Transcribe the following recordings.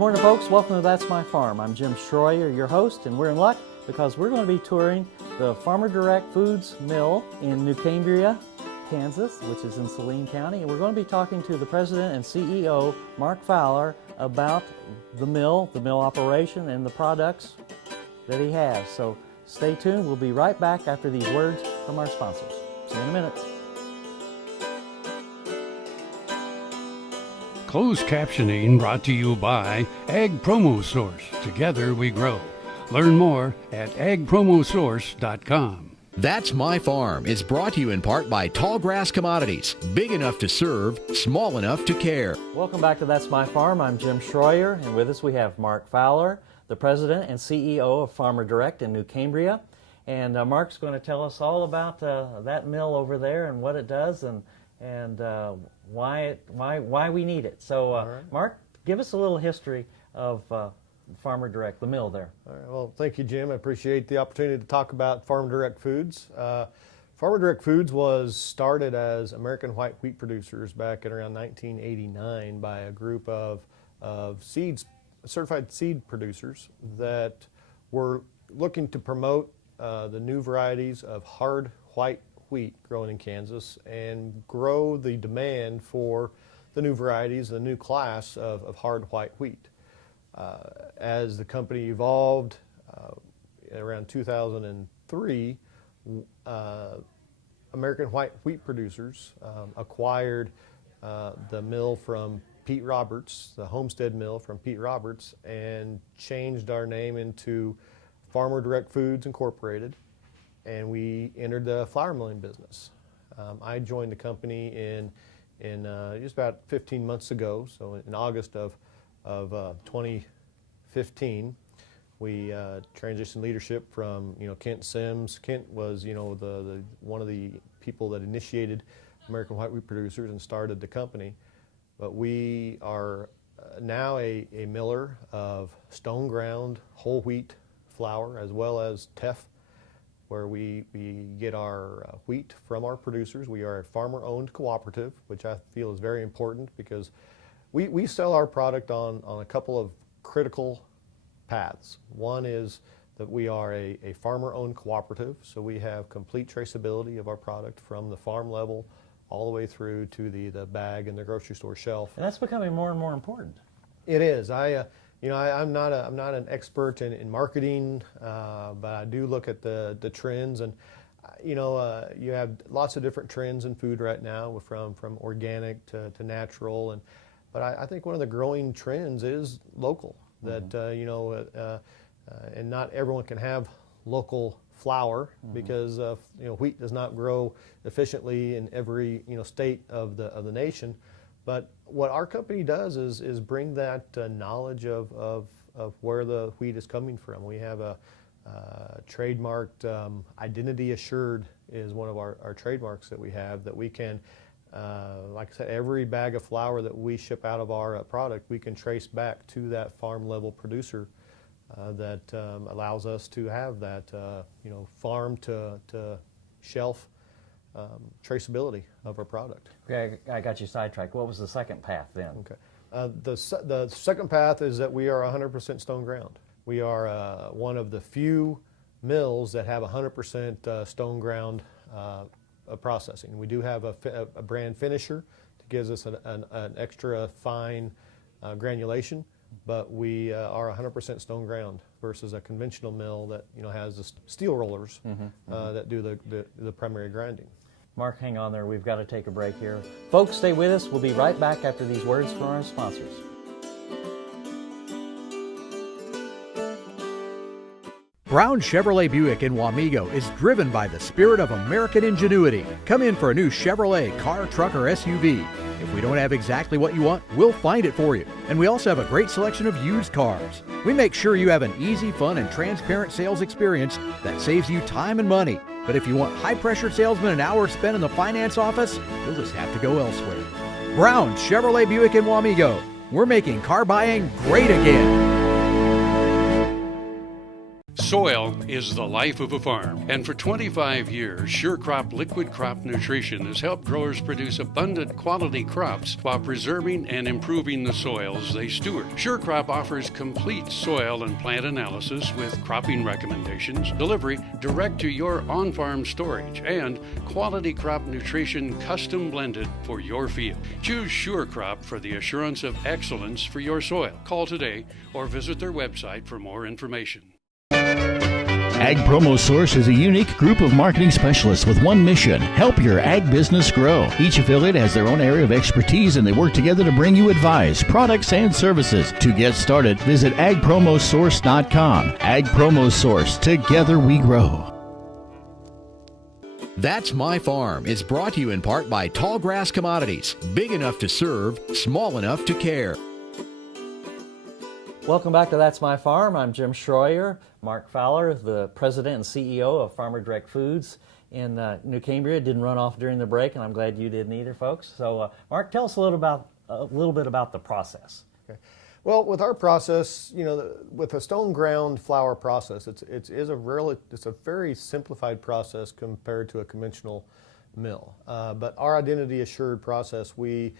morning, folks. Welcome to That's My Farm. I'm Jim Schroyer, your host, and we're in luck because we're going to be touring the Farmer Direct Foods Mill in New Cambria, Kansas, which is in Saline County, and we're going to be talking to the president and CEO, Mark Fowler, about the mill operation, and the products that he has. So stay tuned. We'll be right back after these words from our sponsors. See you in a minute. Closed captioning brought to you by Ag Promo Source. Together we grow. Learn more at agpromosource.com. That's My Farm is brought to you in part by TALLGRASS Commodities. Big enough to serve, small enough to care. Welcome back to That's My Farm. I'm Jim Schroyer, and with us we have Mark Fowler, the president and CEO of Farmer Direct in New Cambria. And Mark's going to tell us all about that mill over there and what it does and why we need it. So, right. Mark, give us a little history of Farmer Direct, the mill there. All right, well, thank you, Jim. I appreciate the opportunity to talk about Farmer Direct Foods. Farmer Direct Foods was started as American white wheat producers back in around 1989 by a group of certified seed producers that were looking to promote the new varieties of hard white wheat grown in Kansas and grow the demand for the new varieties, the new class of hard white wheat. As the company evolved around 2003, American white wheat producers acquired the mill from Pete Roberts, the Homestead Mill from Pete Roberts, and changed our name into Farmer Direct Foods Incorporated, and we entered the flour milling business. I joined the company in just about 15 months ago, so in August of 2015. We transitioned leadership from Kent Sims. Kent was the one of the people that initiated American white wheat producers and started the company. But we are now a miller of stone ground whole wheat flour as well as teff, where we get our wheat from our producers. We are a farmer-owned cooperative, which I feel is very important because we sell our product on a couple of critical paths. One is that we are a farmer-owned cooperative, so we have complete traceability of our product from the farm level all the way through to the bag and the grocery store shelf. And that's becoming more and more important. It is. I'm not an expert in marketing, but I do look at the trends, and you have lots of different trends in food right now, from organic to natural, but I think one of the growing trends is local. That and not everyone can have local flour because wheat does not grow efficiently in every state of the nation. But what our company does is bring that knowledge of where the wheat is coming from. We have a trademarked identity assured is one of our trademarks that we have, that we can, like I said, every bag of flour that we ship out of our product, we can trace back to that farm level producer that allows us to have that farm to shelf traceability of our product. Okay, I got you sidetracked. What was the second path then? Okay, the second path is that we are 100% stone ground. We are one of the few mills that have 100% stone ground processing. We do have a brand finisher that gives us an extra fine granulation, but we are 100% stone ground versus a conventional mill that has the steel rollers that do the primary grinding. Mark, hang on there. We've got to take a break here. Folks, stay with us. We'll be right back after these words from our sponsors. Brown Chevrolet Buick in Wamego is driven by the spirit of American ingenuity. Come in for a new Chevrolet car, truck, or SUV. If we don't have exactly what you want, we'll find it for you. And we also have a great selection of used cars. We make sure you have an easy, fun, and transparent sales experience that saves you time and money. But if you want high-pressure salesmen and hours spent in the finance office, you'll just have to go elsewhere. Brown Chevrolet Buick in Wamego. We're making car buying great again. Soil is the life of a farm, and for 25 years, SureCrop Liquid Crop Nutrition has helped growers produce abundant quality crops while preserving and improving the soils they steward. SureCrop offers complete soil and plant analysis with cropping recommendations, delivery direct to your on-farm storage, and quality crop nutrition custom blended for your field. Choose SureCrop for the assurance of excellence for your soil. Call today or visit their website for more information. Ag Promo Source is a unique group of marketing specialists with one mission: help your ag business grow. Each affiliate has their own area of expertise, and they work together to bring you advice, products, and services. To get started, visit agpromosource.com. Ag Promo Source. Together we grow. That's My Farm is brought to you in part by Tallgrass Commodities. Big enough to serve, small enough to care. Welcome back to That's My Farm. I'm Jim Schroyer. Mark Fowler, the president and CEO of Farmer Direct Foods in New Cambria, didn't run off during the break, and I'm glad you didn't either, folks. So, Mark, tell us a little bit about the process. Okay. Well, with our process, with a stone ground flour process, it's a very simplified process compared to a conventional mill. But our identity assured process, we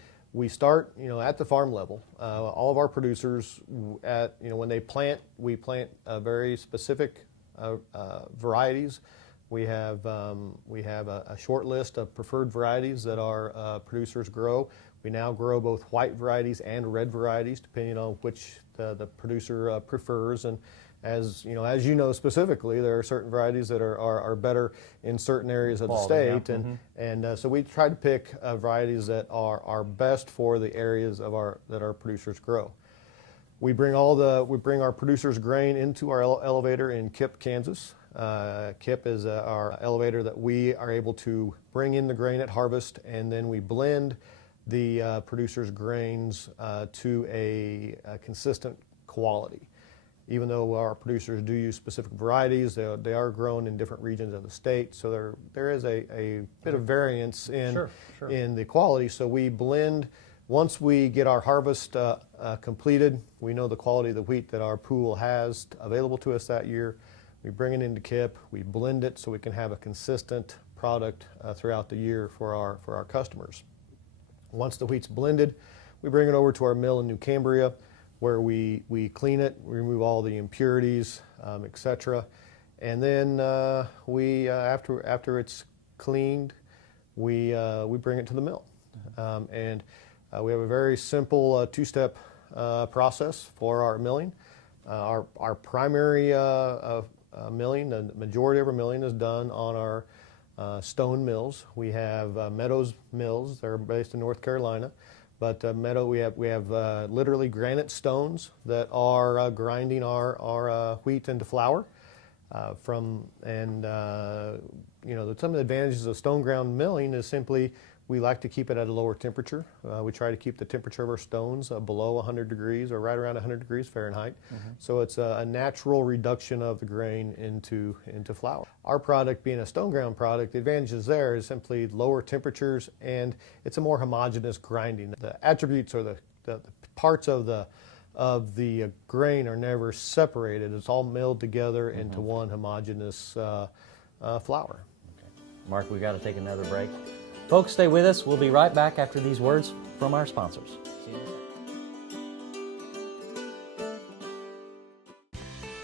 start, at the farm level. All of our producers, when they plant, we plant very specific varieties. We have a short list of preferred varieties that our producers grow. We now grow both white varieties and red varieties, depending on which the producer prefers. And as you know specifically, there are certain varieties that are better in certain areas of the state, and so we try to pick varieties that are best for the areas that our producers grow. We bring our producers' grain into our elevator in Kip, Kansas. Kip is our elevator that we are able to bring in the grain at harvest, and then we blend the producers' grains to a consistent quality. Even though our producers do use specific varieties, they are grown in different regions of the state, so there is a bit of variance in the quality. So we blend. Once we get our harvest completed, we know the quality of the wheat that our pool has available to us that year. We bring it into Kip, we blend it so we can have a consistent product throughout the year for our customers. Once the wheat's blended, we bring it over to our mill in New Cambria, where we clean it, we remove all the impurities, etc. And then after it's cleaned, we bring it to the mill. And we have a very simple two-step process for our milling. Our primary milling, the majority of our milling is done on our stone mills. We have Meadows mills. They're based in North Carolina. But Meadow, we have literally granite stones that are grinding our wheat into flour. Some of the advantages of stone ground milling is simply we like to keep it at a lower temperature. We try to keep the temperature of our stones below 100 degrees or right around 100 degrees Fahrenheit. So it's a natural reduction of the grain into flour. Our product being a stone ground product, the advantages there is simply lower temperatures, and it's a more homogeneous grinding. The attributes or the parts of the grain are never separated. It's all milled together into one homogeneous flour. Mark, we've got to take another break. Folks, stay with us. We'll be right back after these words from our sponsors. See you in a second.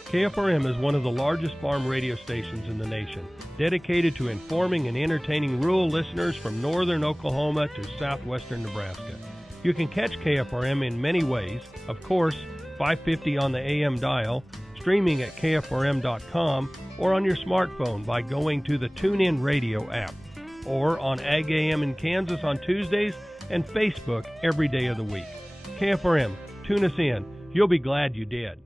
KFRM is one of the largest farm radio stations in the nation, dedicated to informing and entertaining rural listeners from northern Oklahoma to southwestern Nebraska. You can catch KFRM in many ways. Of course, 550 on the AM dial, streaming at kfrm.com, or on your smartphone by going to the TuneIn Radio app, or on Ag AM in Kansas on Tuesdays, and Facebook every day of the week. KFRM, tune us in. You'll be glad you did.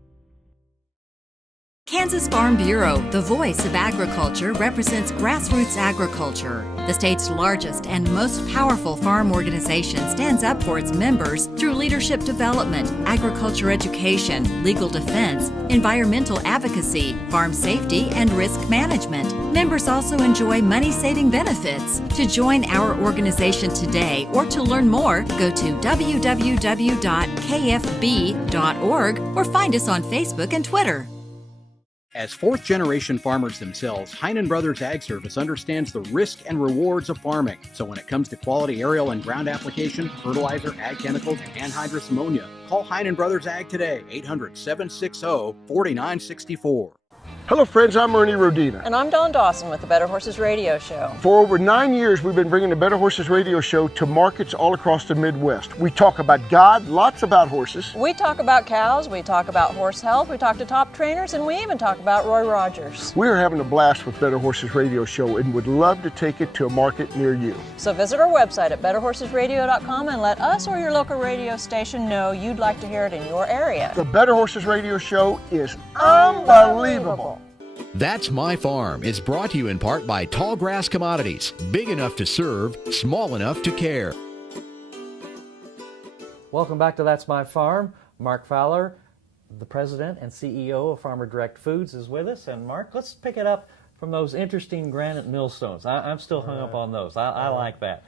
Kansas Farm Bureau, the voice of agriculture, represents grassroots agriculture. The state's largest and most powerful farm organization stands up for its members through leadership development, agriculture education, legal defense, environmental advocacy, farm safety, and risk management. Members also enjoy money-saving benefits. To join our organization today or to learn more, go to www.kfb.org or find us on Facebook and Twitter. As fourth-generation farmers themselves, Heinen Brothers Ag Service understands the risk and rewards of farming. So when it comes to quality aerial and ground application, fertilizer, ag chemicals, and anhydrous ammonia, call Heinen Brothers Ag today, 800-760-4964. Hello friends, I'm Ernie Rodina. And I'm Dawn Dawson with the Better Horses Radio Show. For over 9 years, we've been bringing the Better Horses Radio Show to markets all across the Midwest. We talk about God, lots about horses. We talk about cows, we talk about horse health, we talk to top trainers, and we even talk about Roy Rogers. We are having a blast with Better Horses Radio Show and would love to take it to a market near you. So visit our website at betterhorsesradio.com and let us or your local radio station know you'd like to hear it in your area. The Better Horses Radio Show is unbelievable. That's My Farm is brought to you in part by Tallgrass Commodities. Big enough to serve, small enough to care. Welcome back to That's My Farm. Mark Fowler, the president and CEO of Farmer Direct Foods, is with us. And Mark, let's pick it up from those interesting granite millstones. I'm still hung up on those. I like that.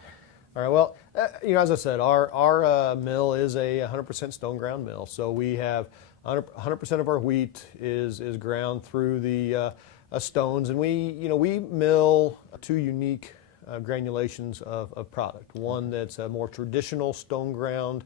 All right. Well, as I said, our mill is a 100% stone ground mill. So we have 100% of our wheat is ground through the stones, and we mill two unique granulations of product. One that's a more traditional stone ground,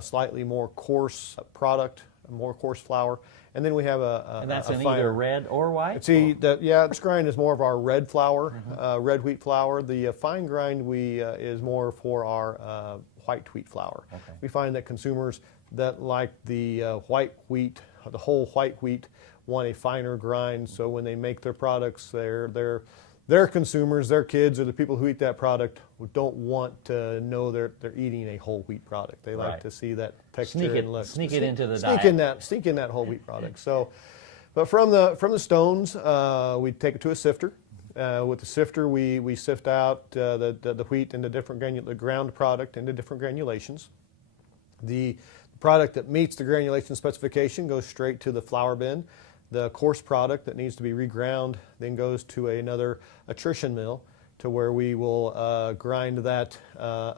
slightly more coarse product, a more coarse flour, and then we have and that's in finer, either red or white. This grind is more of our red flour, red wheat flour. The fine grind is more for our white wheat flour. Okay. We find that consumers that like the white wheat, the whole white wheat, want a finer grind. So when they make their products, their consumers, their kids, or the people who eat that product don't want to know they're eating a whole wheat product. They like to see that texture and look. Sneak it into the diet. Sneak in that whole wheat product. So, but from the stones, we take it to a sifter. With the sifter, we sift out the wheat into the ground product into different granulations. The product that meets the granulation specification goes straight to the flour bin. The coarse product that needs to be reground then goes to another attrition mill, to where we will grind that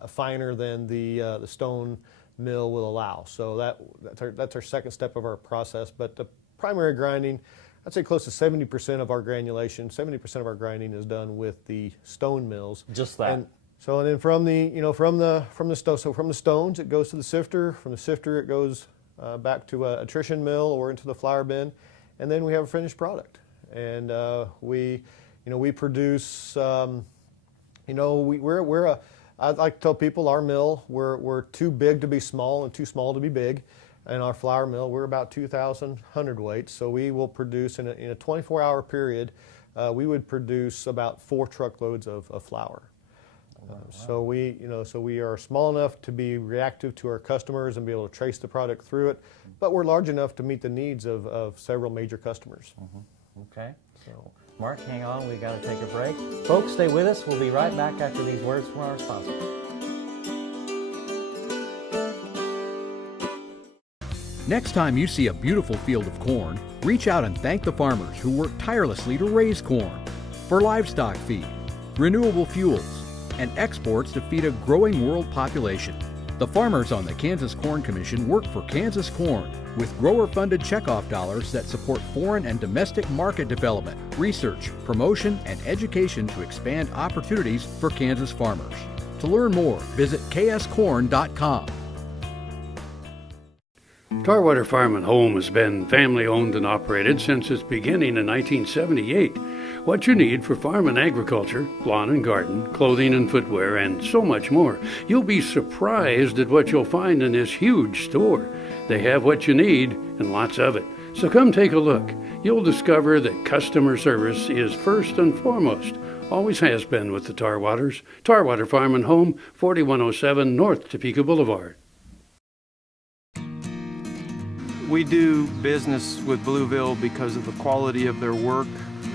finer than the stone mill will allow. So that's our second step of our process. But the primary grinding, I'd say close to 70% of our granulation, 70% of our grinding is done with the stone mills. Just that. And then from the stones it goes to the sifter. From the sifter it goes back to a attrition mill or into the flour bin, and then we have a finished product. And we produce. I like to tell people our mill, we're too big to be small and too small to be big. In our flour mill, we're about 2,000 hundredweights, so we will produce in a 24-hour period. We would produce about 4 truckloads of flour. Wow. So we are small enough to be reactive to our customers and be able to trace the product through it, but we're large enough to meet the needs of several major customers. Mm-hmm. Okay. So, Mark, hang on. We've got to take a break. Folks, stay with us. We'll be right back after these words from our sponsor. Next time you see a beautiful field of corn, reach out and thank the farmers who work tirelessly to raise corn for livestock feed, renewable fuels, and exports to feed a growing world population. The farmers on the Kansas Corn Commission work for Kansas Corn with grower-funded checkoff dollars that support foreign and domestic market development, research, promotion, and education to expand opportunities for Kansas farmers. To learn more, visit kscorn.com. Tarwater Farm and Home has been family-owned and operated since its beginning in 1978. What you need for farm and agriculture, lawn and garden, clothing and footwear, and so much more. You'll be surprised at what you'll find in this huge store. They have what you need and lots of it. So come take a look. You'll discover that customer service is first and foremost. Always has been with the Tarwaters. Tarwater Farm and Home, 4107 North Topeka Boulevard. We do business with Blueville because of the quality of their work.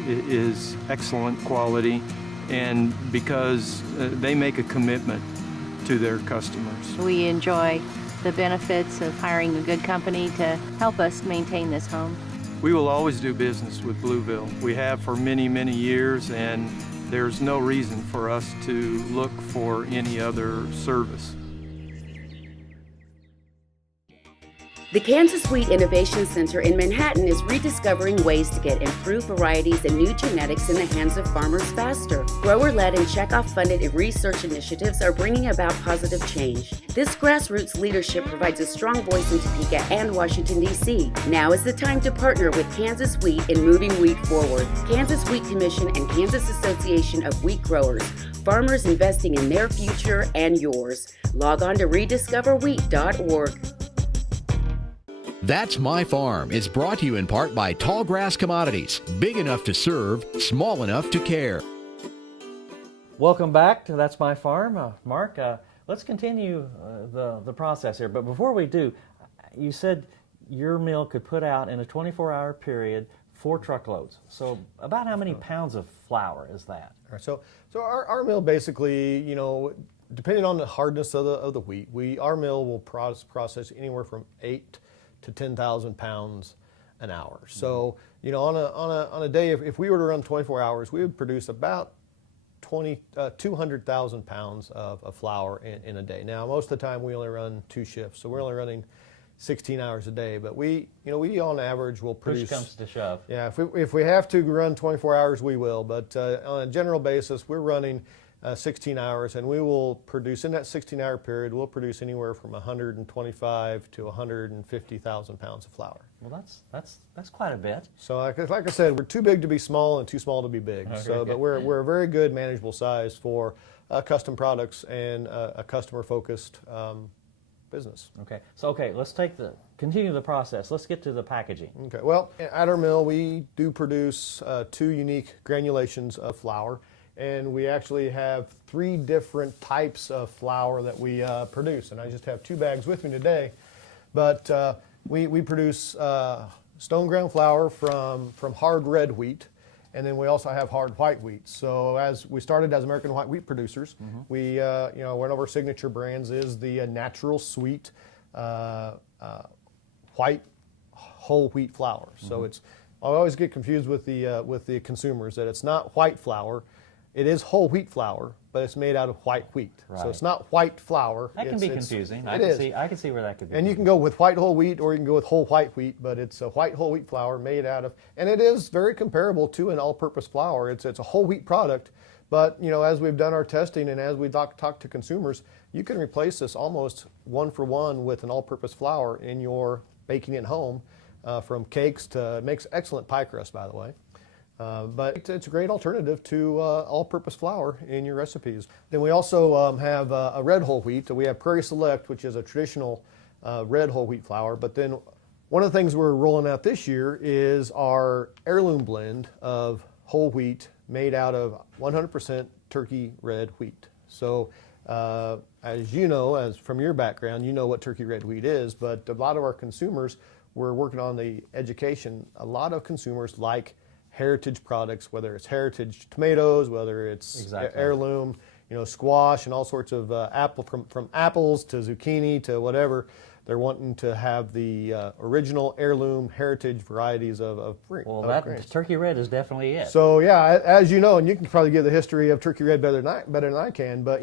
It is excellent quality, and because they make a commitment to their customers. We enjoy the benefits of hiring a good company to help us maintain this home. We will always do business with Blueville. We have for many, many years, and there's no reason for us to look for any other service. The Kansas Wheat Innovation Center in Manhattan is rediscovering ways to get improved varieties and new genetics in the hands of farmers faster. Grower-led and checkoff-funded research initiatives are bringing about positive change. This grassroots leadership provides a strong voice in Topeka and Washington, D.C. Now is the time to partner with Kansas Wheat in moving wheat forward. Kansas Wheat Commission and Kansas Association of Wheat Growers. Farmers investing in their future and yours. Log on to rediscoverwheat.org. That's My Farm is brought to you in part by Tallgrass Commodities. Big enough to serve, small enough to care. Welcome back to That's My Farm. Mark, let's continue the process here. But before we do, you said your mill could put out in a 24-hour period 4 truckloads. So about how many pounds of flour is that? All right, so our mill basically, you know, depending on the hardness of the wheat, our mill will process anywhere from 8 to 10,000 pounds an hour. So, you know, on a day, if we were to run 24 hours, we would produce about 200,000 pounds of flour in a day. Now, most of the time we only run 2 shifts, so we're only running 16 hours a day. But we on average will produce. Push comes to shove. Yeah, if we have to run 24 hours, we will. But on a general basis, we're running 16 hours, and we will produce, in that 16-hour period, we'll produce anywhere from 125 to 150,000 pounds of flour. Well, that's quite a bit. So like I said, we're too big to be small and too small to be big. But we're a very good manageable size for custom products and a customer-focused business. Okay, let's continue the process. Let's get to the packaging. Okay, well, at our mill, we do produce 2 unique granulations of flour. And we actually have 3 different types of flour that we produce. And I just have 2 bags with me today. But we produce stone ground flour from hard red wheat. And then we also have hard white wheat. So as we started as American white wheat producers, we, one of our signature brands is the natural sweet white whole wheat flour. So I always get confused with the consumers that it's not white flour. It is whole wheat flour, but it's made out of white wheat. Right. So it's not white flour. That can be confusing. I can see where that could be. And you can go with white whole wheat, or you can go with whole white wheat, but it's a white whole wheat flour made out of, and it is very comparable to an all-purpose flour. It's a whole wheat product, but as we've done our testing and as we talk to consumers, you can replace this almost 1-for-1 with an all-purpose flour in your baking at home, from cakes to, it makes excellent pie crust, by the way. But it's a great alternative to all-purpose flour in your recipes. Then we also have a red whole wheat. We have Prairie Select, which is a traditional red whole wheat flour. But then one of the things we're rolling out this year is our heirloom blend of whole wheat made out of 100% turkey red wheat. So as you know, as from your background, you know what turkey red wheat is. But a lot of our consumers, we're working on the education. A lot of consumers like heritage products, whether it's heritage tomatoes, whether it's heirloom, squash and all sorts of apple, from apples to zucchini to whatever. They're wanting to have the original heirloom heritage varieties of grains. Well, that turkey red is definitely it. So yeah, as you know, and you can probably give the history of turkey red better than I can. But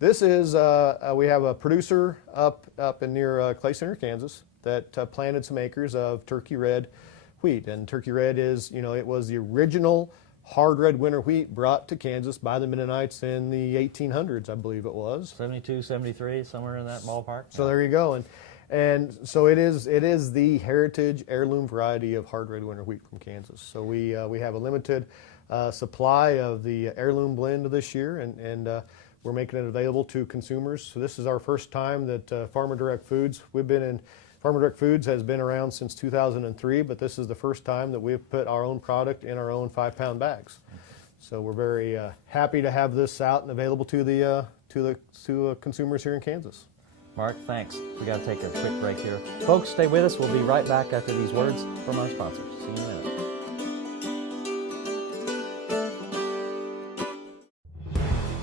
this is we have a producer up in near Clay Center, Kansas, that planted some acres of turkey red wheat. And turkey red is, it was the original hard red winter wheat brought to Kansas by the Mennonites in the 1800s, I believe it was. 72, 73, somewhere in that ballpark. So there you go. And so it is the heritage heirloom variety of hard red winter wheat from Kansas. So we have a limited supply of the heirloom blend this year, and we're making it available to consumers. So this is our first time that Farmer Direct Foods, Farmer Direct Foods has been around since 2003, but this is the first time that we've put our own product in our own 5-pound bags. So we're very happy to have this out and available to consumers here in Kansas. Mark, thanks. We got to take a quick break here. Folks, stay with us. We'll be right back after these words from our sponsors. See you in a minute.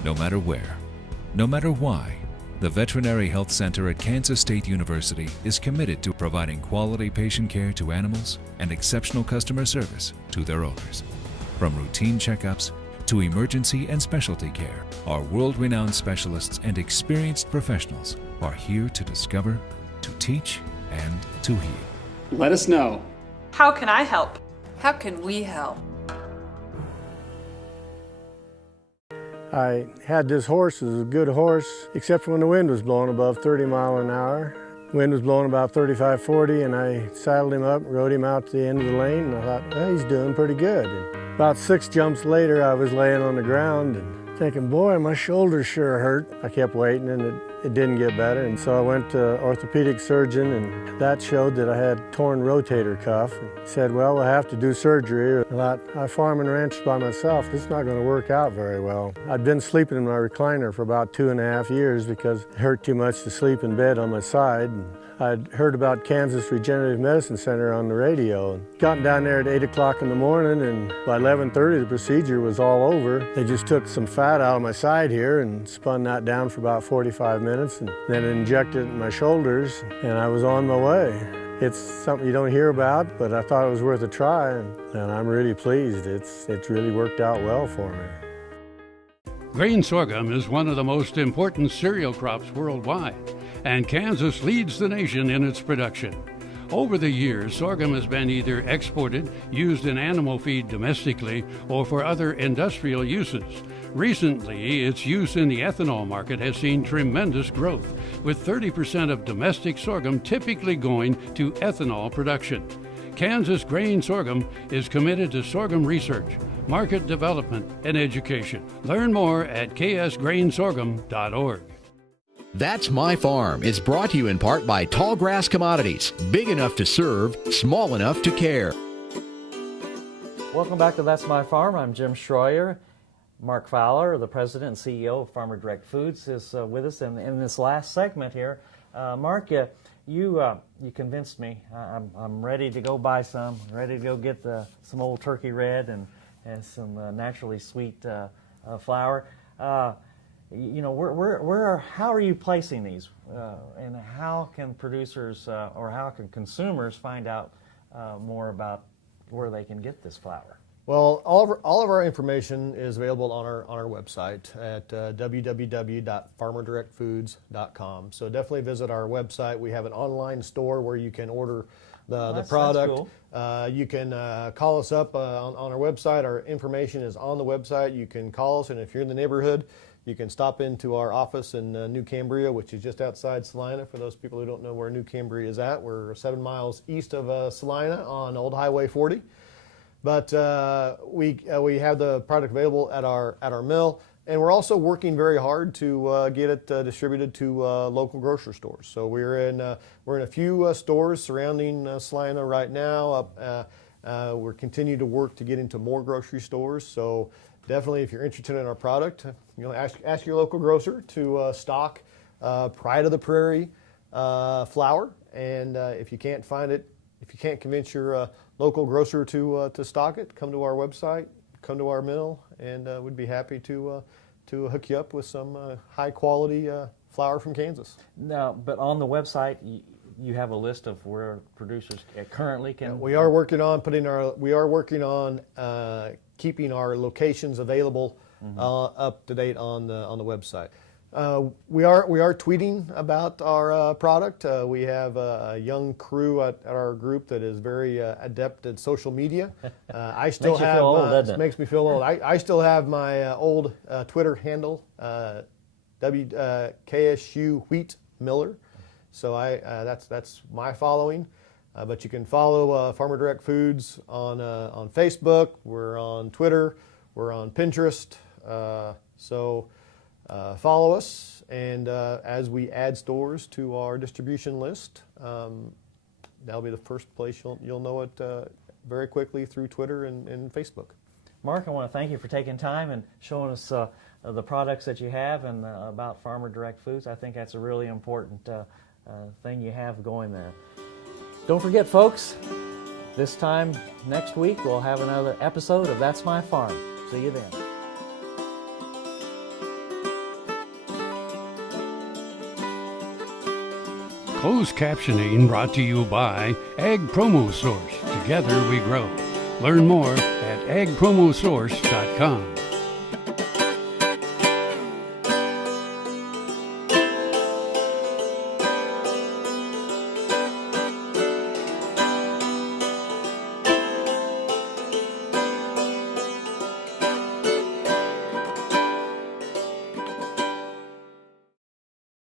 No matter where, no matter why, the Veterinary Health Center at Kansas State University is committed to providing quality patient care to animals and exceptional customer service to their owners. From routine checkups to emergency and specialty care, our world-renowned specialists and experienced professionals are here to discover, to teach, and to heal. Let us know. How can I help? How can we help? I had this horse. It was a good horse, except for when the wind was blowing above 30 miles an hour. Wind was blowing about 35, 40, and I saddled him up, rode him out to the end of the lane, and I thought, well, he's doing pretty good. And about 6 jumps later, I was laying on the ground and thinking, boy, my shoulders sure hurt. I kept waiting, and it didn't get better, and so I went to an orthopedic surgeon, and that showed that I had torn rotator cuff. And said, well, we'll have to do surgery. I thought, I farm and ranch by myself. This is not going to work out very well. I'd been sleeping in my recliner for about 2.5 years because it hurt too much to sleep in bed on my side. And I'd heard about Kansas Regenerative Medicine Center on the radio and gotten down there at 8 o'clock in the morning, and by 11:30 the procedure was all over. They just took some fat out of my side here and spun that down for about 45 minutes and then injected it in my shoulders, and I was on my way. It's something you don't hear about, but I thought it was worth a try, and I'm really pleased. It's really worked out well for me. Grain sorghum is one of the most important cereal crops worldwide, and Kansas leads the nation in its production. Over the years, sorghum has been either exported, used in animal feed domestically, or for other industrial uses. Recently, its use in the ethanol market has seen tremendous growth, with 30% of domestic sorghum typically going to ethanol production. Kansas Grain Sorghum is committed to sorghum research, market development, and education. Learn more at ksgrainsorghum.org. That's My Farm is brought to you in part by TALLGRASS Commodities. Big enough to serve, small enough to care. Welcome back to That's My Farm. I'm Jim Schroyer. Mark Fowler, the president and CEO of Farmer Direct Foods, is with us in this last segment here. Mark, you convinced me. I'm ready to go buy some. Ready to go get some old turkey red and some naturally sweet flour. How are you placing these, and how can producers or how can consumers find out more about where they can get this flour? Well, all of our information is available on our website at www.farmerdirectfoods.com. So definitely visit our website. We have an online store where you can order the product. That's cool. You can call us up on our website. Our information is on the website. You can call us, and if you're in the neighborhood, you can stop into our office in New Cambria, which is just outside Salina. For those people who don't know where New Cambria is at, we're 7 miles east of Salina on Old Highway 40. But we have the product available at our mill, and we're also working very hard to get it distributed to local grocery stores. So we're in a few stores surrounding Salina right now. We're continuing to work to get into more grocery stores. So definitely, if you're interested in our product, ask your local grocer to stock Pride of the Prairie flour. And if you can't find it, if you can't convince your local grocer to stock it, come to our website, come to our mill, and we'd be happy to hook you up with some high quality flour from Kansas. Now, but on the website, you have a list of where producers currently can. We are working on keeping our locations available up to date on the website. We are tweeting about our product. We have a young crew at our group that is very adept at social media. I still makes you feel old, doesn't it? Makes me feel old. I still have my old Twitter handle, KSU Wheat Miller. So that's my following. But you can follow Farmer Direct Foods on Facebook. We're on Twitter. We're on Pinterest. Follow us, and as we add stores to our distribution list, that'll be the first place you'll know it very quickly through Twitter and Facebook. Mark, I want to thank you for taking time and showing us the products that you have and about Farmer Direct Foods. I think that's a really important thing you have going there. Don't forget, folks, this time next week we'll have another episode of That's My Farm. See you then. Closed captioning brought to you by Ag Promo Source. Together we grow. Learn more at agpromosource.com.